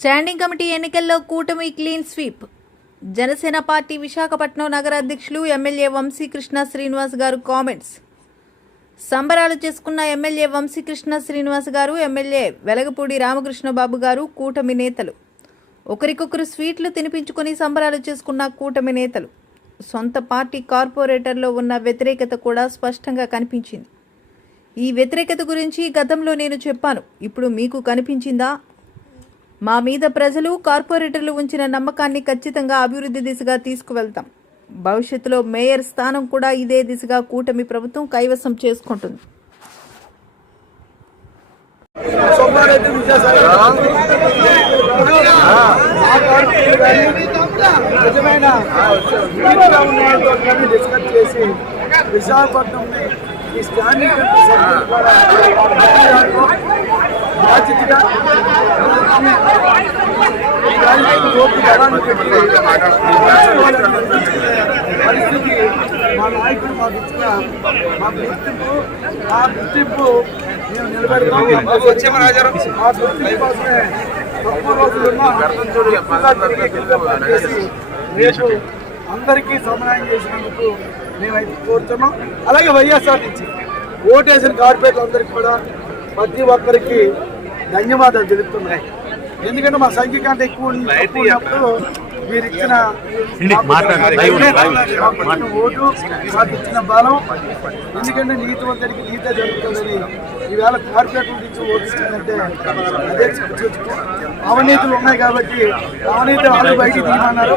Standing committee ఎన్నికల్లో కూటమి clean sweep. Janasena party Visakhapatnam నగర అధ్యక్షులు ఎమ్మెల్యే వంశీకృష్ణ శ్రీనివాస్ గారు కామెంట్స్. సంబరాలు చేసుకున్న ఎమ్మెల్యే వంశీకృష్ణ శ్రీనివాస్ గారు, ఎమ్మెల్యే వెలగపూడి రామకృష్ణబాబు గారు, కూటమి నేతలు ఒకరికొకరు స్వీట్లు తినిపించుకొని సంబరాలు చేసుకున్న కూటమి నేతలు. సొంత పార్టీ కార్పొరేటర్లో ఉన్న వ్యతిరేకత కూడా స్పష్టంగా కనిపించింది. ఈ వ్యతిరేకత గురించి గతంలో నేను చెప్పాను, ఇప్పుడు మీకు కనిపించిందా? మా మీద ప్రజలు, కార్పొరేటర్లు ఉంచిన నమ్మకాన్ని ఖచ్చితంగా అభివృద్ధి దిశగా తీసుకువెళ్తాం. భవిష్యత్తులో మేయర్ స్థానం కూడా ఇదే దిశగా కూటమి ప్రభుత్వం కైవసం చేసుకుంటుంది. విశాఖపట్నం ఈ స్టాండింగ్ బాధ్యతగా పరిస్థితి మా నాయకుడు మాకు ఇచ్చిన మా గుర్తింపు మేము నిలబెడతాం. ఆ గుర్తింపు కోసమే తక్కువ రోజులున్న రేపు అందరికీ సమన్వయం చేసినందుకు మేమైతే కోరుతున్నాం. అలాగే వైఎస్ఆర్ నుంచి ఓటేసిన కార్పొరేట్లు అందరికీ కూడా ప్రతి ఒక్కరికి ధన్యవాదాలు తెలుపుతున్నాయి. ఎందుకంటే మా సంఖ్య కంటే ఎక్కువ ఉన్నప్పుడు మీరు ఇచ్చిన ఓటు, మాకు ఇచ్చిన బలం, ఎందుకంటే నీతివంతుడికి నీతే జరుగుతుందని ఈవేళ కార్పొరేట్ల నుంచి ఓటు ఇచ్చిందంటే అదే అవినీతులు ఉన్నాయి కాబట్టి అవినీతి వాళ్ళు బయటికి తీయమన్నారు.